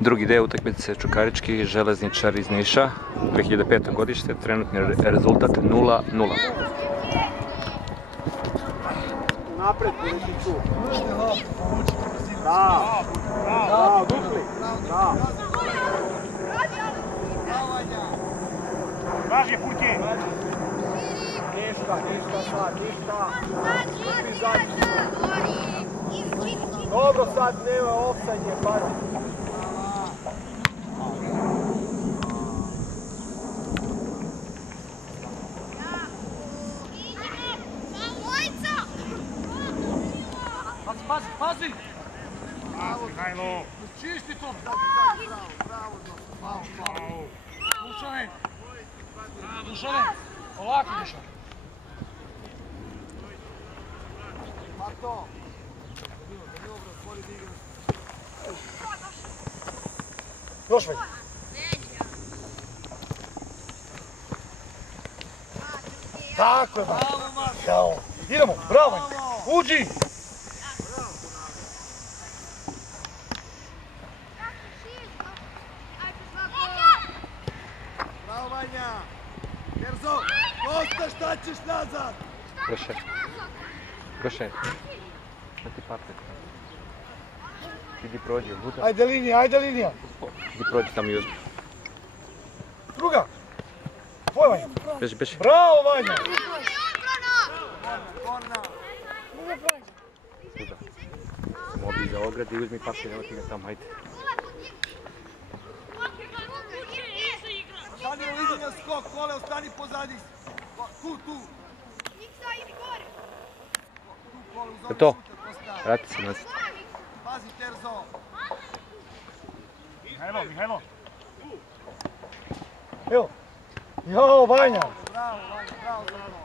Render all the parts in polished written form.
Drugi deo utakmice Čukarički Železničar iz Niša, 2005. godište, trenutni rezultat 0:0. Napred, Purišiću. Da, dupli. Da. Važi, Purke. Ništa sad, ništa. Dobro sad, nema ofsajd je, pazi. Pazi! Mihajlo! Čisti to! Bravo! Dušane! Dušane! Ovako, Dušan! Pa to! Još već! Tako je, bravo! Idemo, bravo! Uđi! Terzo, Kosta, šta ćeš nazad? Prošaj. Da ti papne. Idi prođi, buta. Ajde linija! Idi prođi tamo i uzmi. Druga! Tvoj Vanja! Beži. Bravo Vanja! Svuda. Samo obi iza ograde i uzmi papir, evo ti ga tamo, hajde. Stani u linija skok, Kole, ostani pozadi. Tu. Je to? Vrati se nazad. Pazi Terzo. Mihajlo. Evo. Jo, Vanja. Bravo za to.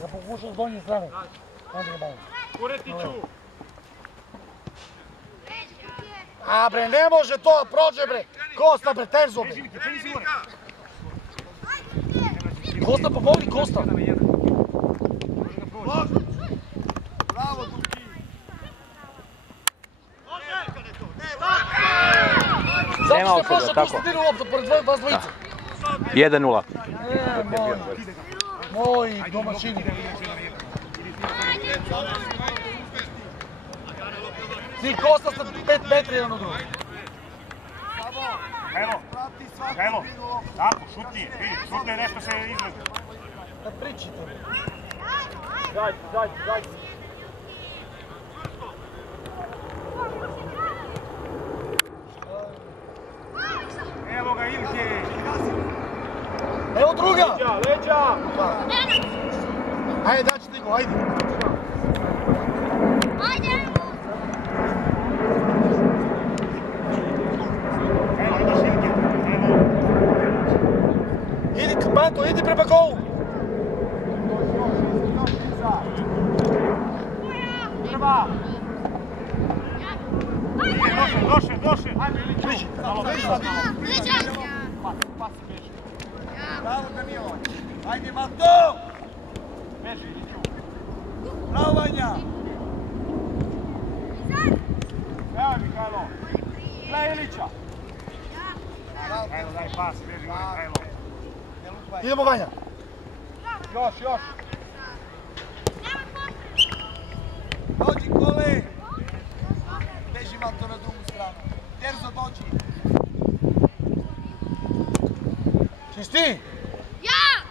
Da pokušaš s donje strane. Onda ga bavim. Kuretiću! A bre, ne može to, prođe bre! Kosta bre, Terzo bre! Kosta, pomogni Kosta! Bravo, Duki! Zato što Kosta tu stadiru loptu pored vas dvojice! 1:0. Moji domaćini! Ti Kosta ste 5 metri jedan od drugog. Mihajlo, tako, šutni, vidi, šutne nešto se izgleda. Da pričite. Zađi. Evo ga Ilke. Evo druga. Leđa. Ajde, daći ti go, ajde. Manto, idi prema golu! Prva! Došli! Bliži! Bravo Danilo! Ajde Mato! Beži, Iliću! Bravo Vanja! Evo Mihajlo! Gle Ilića! Mihajlo, daj pas, beži Mihajlo! Idemo Vanja! Još! Dođi Kole! Beži Mato na drugu stranu. Terzo dođi! Čisti! Ja!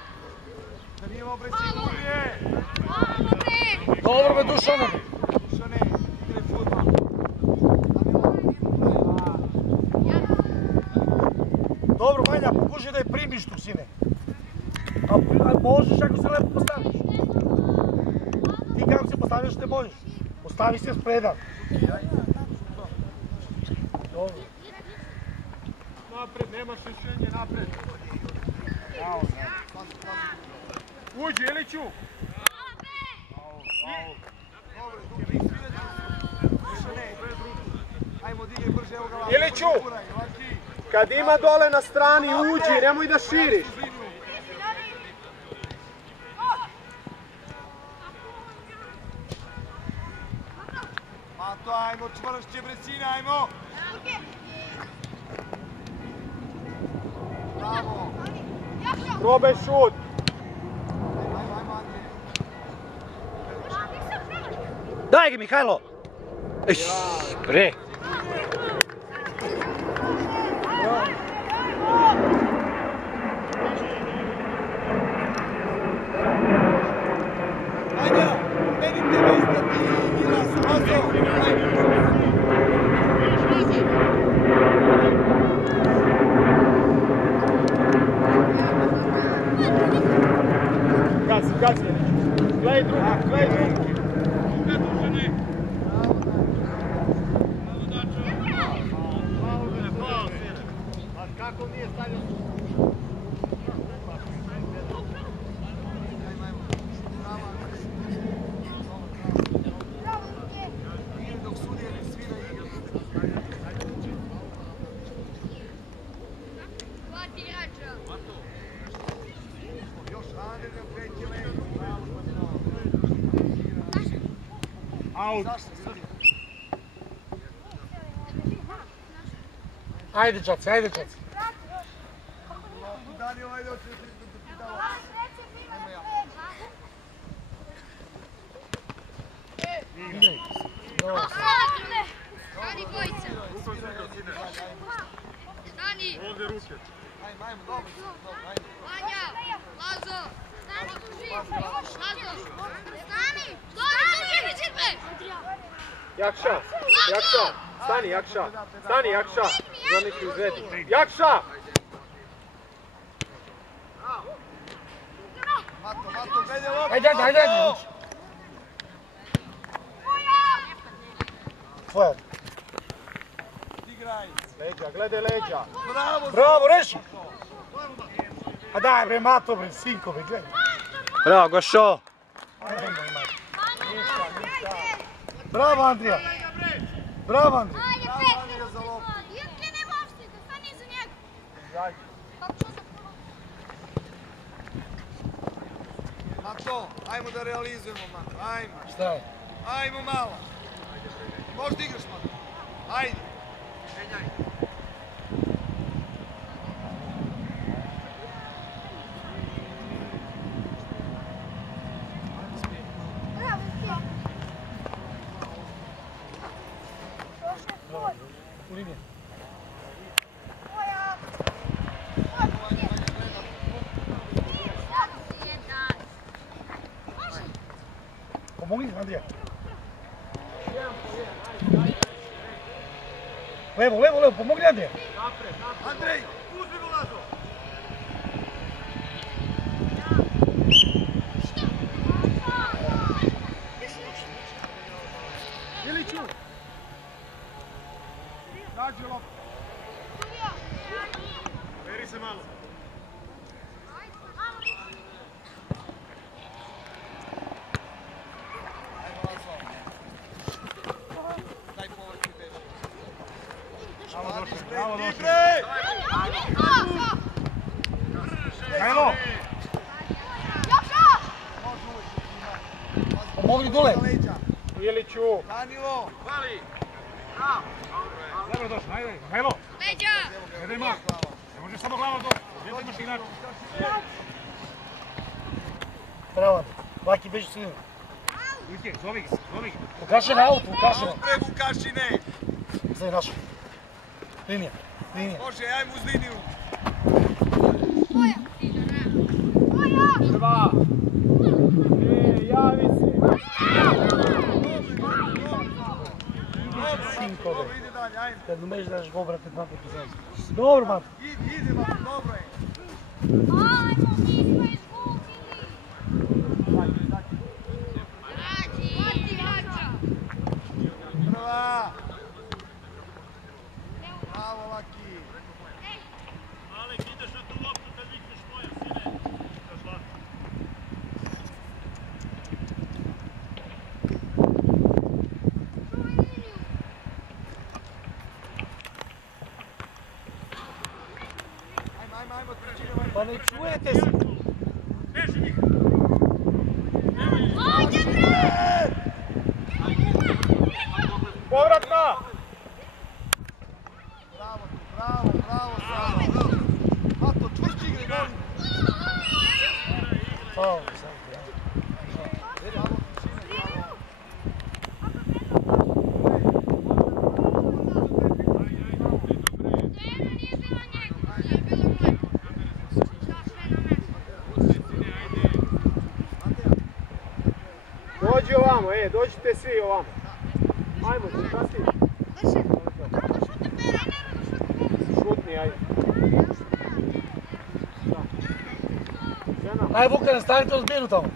Danilo bre sigurije! Dobro be Dušane! Dušane, igre fudbal! Dobro Vanja, pokušaj da je primiš tu sine! A možeš ako se lepo postaviš. Ti kako se postaviš ne možeš. Postavi se spredan. Dobro. Napred, nemaš rješenje, napred. Uđi, Iliću! Iliću! Kad ima dole na strani, uđi, nemoj da širiš. Mato, ajmo, čvršće bre sine, ajmo! Bravo! Probaj šut! Ajmo, Andrije! Daj ga, Mihajlo! Re! Ajde, menite mesta ti, Milas, Lazo! Gazi! Gledaj drugi! Kako nije stavio? Dok sudije ne svira igra. Hvati igrača. Još Andrije ne kreće levo. Out! Ajde, Čaci, ajde, Čaci. Danilo, ajde, hoće da dao. Ajmo ja. Stani dvojica. Stani. Ovdje ruke. Ajmo, dobro, ajde. Vanja, Lazo. Lazo. Stani. Stani, Đirbe. Jakša! Stani, Jakša! Za neki uzeti. Jakša! Mato, gledaj loptu! Ajde. Tvoja. Igraj! Leđa, gledaj leđa! Bravo, reši! A daj bre, Mato bre, sinko bre, gledaj. Bravo, Gošo! Bravo, Andrija! Bravo, Andrija! Mato, ajmo da realizujemo, Mato, ajmo. Šta je? Ajmo malo. Možda igraš, Mato. Ajde. U linije. Pomogni, Andrija. Levo, pomogni, Andrija. Andrej, uzmi go Lazo. Iliću. Nađi loptu. Beri se malo. Bravo došli! Igre! Ajmo! Pomogni dole. Iliću! Danilo! Dobro došli, ajde! Ajmo! Leđa. Gledaj malo! Ne može samo glava došli! Gdje imaš igrača? Bravo, Andrija. Laki, beži s njim. Ujke, zovi ga! Vukaši na auto, vukaši na. Pre Vukašine! Zdaj naša. Linija. Može, ajmo uz liniju. Dva! Javi se! Sinko, Dobro, ide dalje, ajmo. kad umeš daš go, brate, dva puta zajedno. Dobro, Mato. Ide, Mato, dobro je. Prva! Bravo, Laki! Alek, ideš na tu loptu kad vikneš moja, sine! Ideš lako. Ajmo, trećine, Pa ne čujete se. Beži njih! Ajde bre! Povedi! Faul, Dođi ovamo, dođite svi ovamo. Ajmo, šta si? Šutni, ajde. Aj Vukane, stanite u zbinu tamo.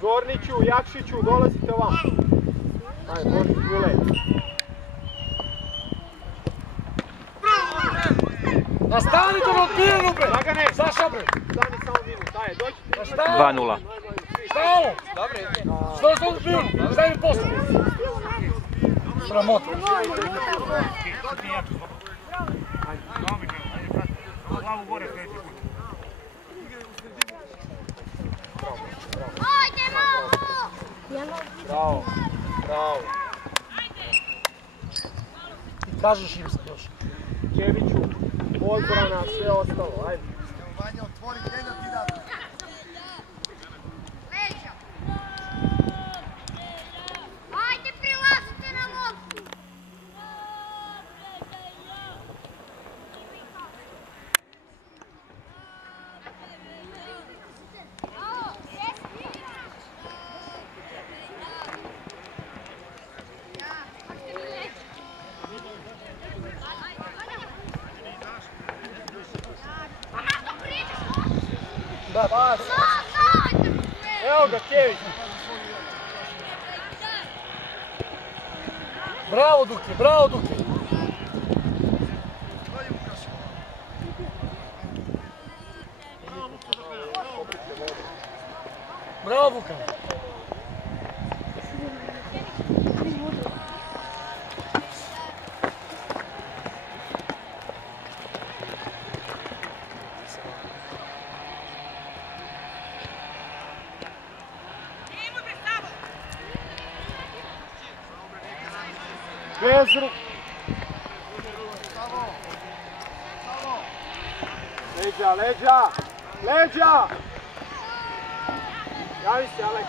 Zorniću, Jakšiću, dolazite ovamo. Ajde, Zornić, gulej. Nastanite na odbijenu, bre! Dragane! Saša, bre! Stani samo minut, ajde, dođite. 2:0. Šta je ovo? Što je to odbijenu? Šta mi posao? Sramota. Glavu gore sljedeći put. Bravo, bravo. I kažeš im se još. Čeviću, odbrana, sve ostalo, ajde. Vanja, otvori gdje da ti da. Leđa. Ajde, prilazite na loptu. Da, pas. Evo ga, Čević. Bravo, Duke, bravo, Duke. Bravo, Vukan. Bez ruk. Leđa, leđa, leđa! Javi se, Alek.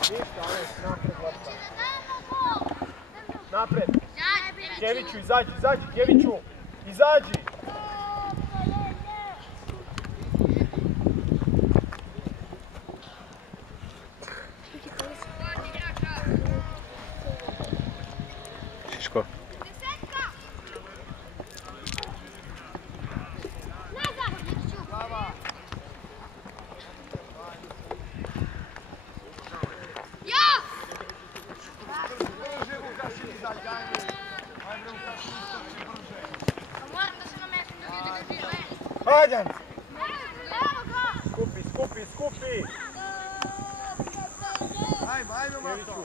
Ništa, Alek, napred, vrta. Napred. Keviću, izađi, izađi, Keviću, izađi. Šiško. Hajde! Skupi, skupi, skupi. Ajmo, ajmo, Marko.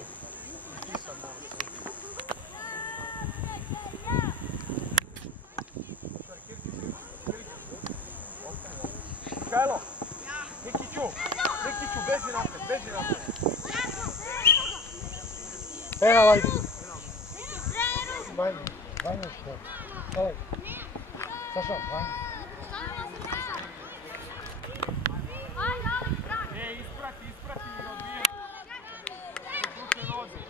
Mihajlo, Nikiću, Nikiću, beži napred, beži napred. Penal, ajde. Vanja, Vanja što? Dalej. Saša, Vanja. Isprati i odbije. Duše nozi.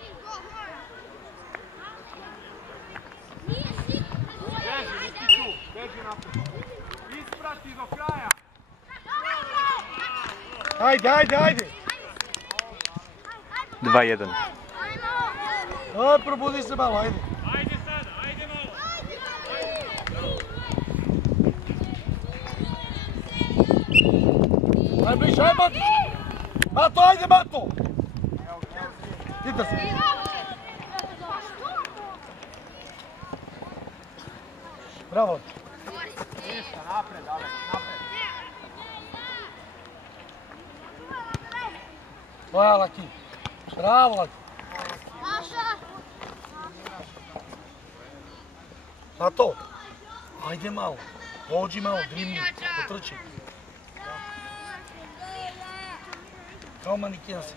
Beži, Nikiću, beži napred. Isprati do kraja. Ajde, ajde, ajde. 2:1. Aj, probudi se malo, ajde. Ajde sada, ajde malo. Aj, bliže, aj, Mato. Mato, ajde, Mato. Ide se. Bravo. Ništa, napred, Alek, napred. Moja Laki. Bravo, Laki. Mato, ajde malo. Dođi malo, drimni, potrči. Kao manikina si.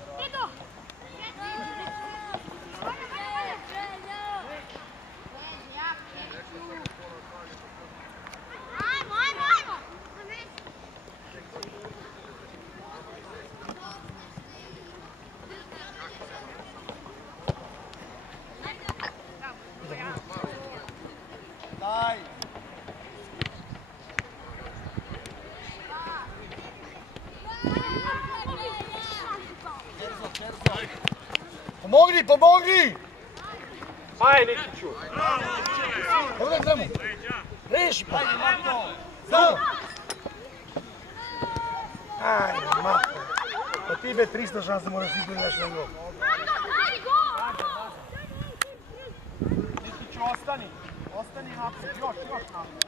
Pomogni! Aj, Nikiću. Evo da gremo. Reši pa. Znao. Ajde, mato. Pa ti be 300 šansa moraš izgledaš na gol. Nikiću, ostani. Ostani napred, još napred.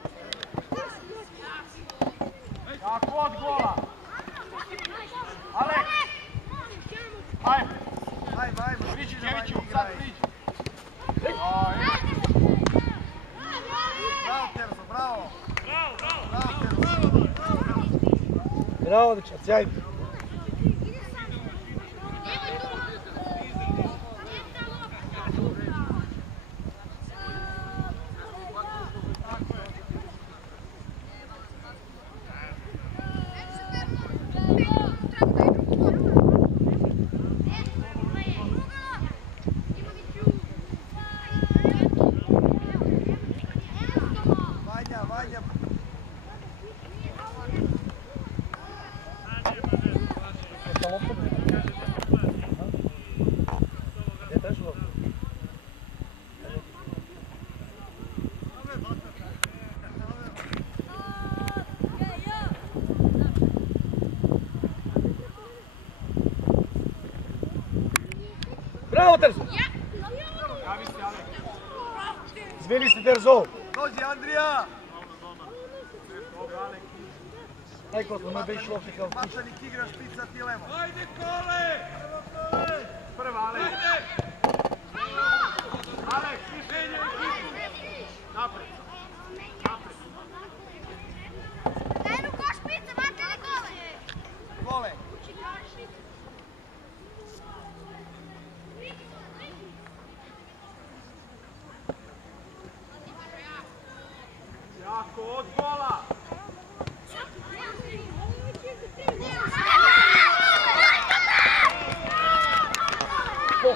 Tako od gola. Alek. Ajde. Priđi Đeviću, sad priđi. Bravo, Terzo, bravo. Bravo, dečac, ajde. Vanja. Bravo, Terzo! Izmeni se, Terzo! Dođi, Andrija! Aj, Kotlo, ne beš lopti kao ti. Mačanik igra špica, ti levo. Ajde, Kole! Prva, Alek. Alek, mišljenje ekipu. Napred. Daj ruko špice, vatili gole! Gole. Jako od gola.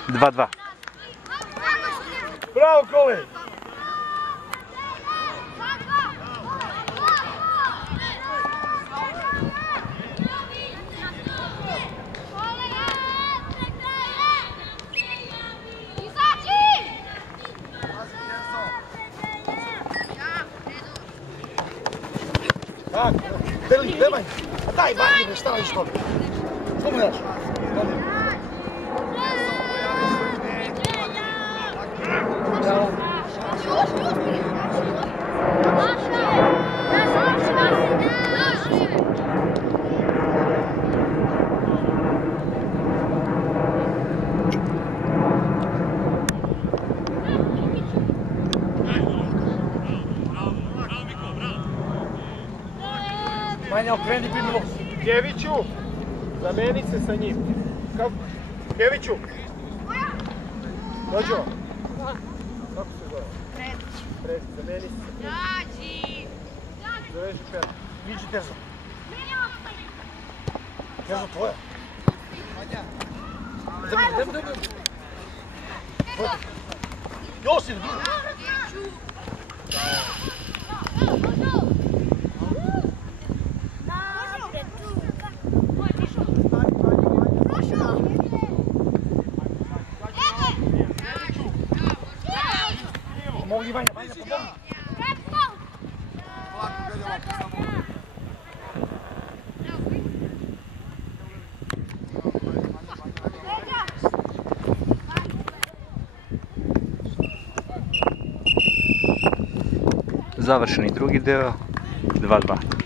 2-2. Bravo, Kole! Tako, nemaj. A daj, Vanja, šta radiš to? Što mu daš? Vanja, okreni primilo. Keviću, zameni se sa njim. Keviću. Dođo. Kako se zove? Predić, zameni se. Zaveži pet. Viđi, Terzo. Terzo, tvoja. Daj. Josin, Mogli Vanja, pomogli. Lako gleda loptu samo. Završeni drugi deo, 2-2.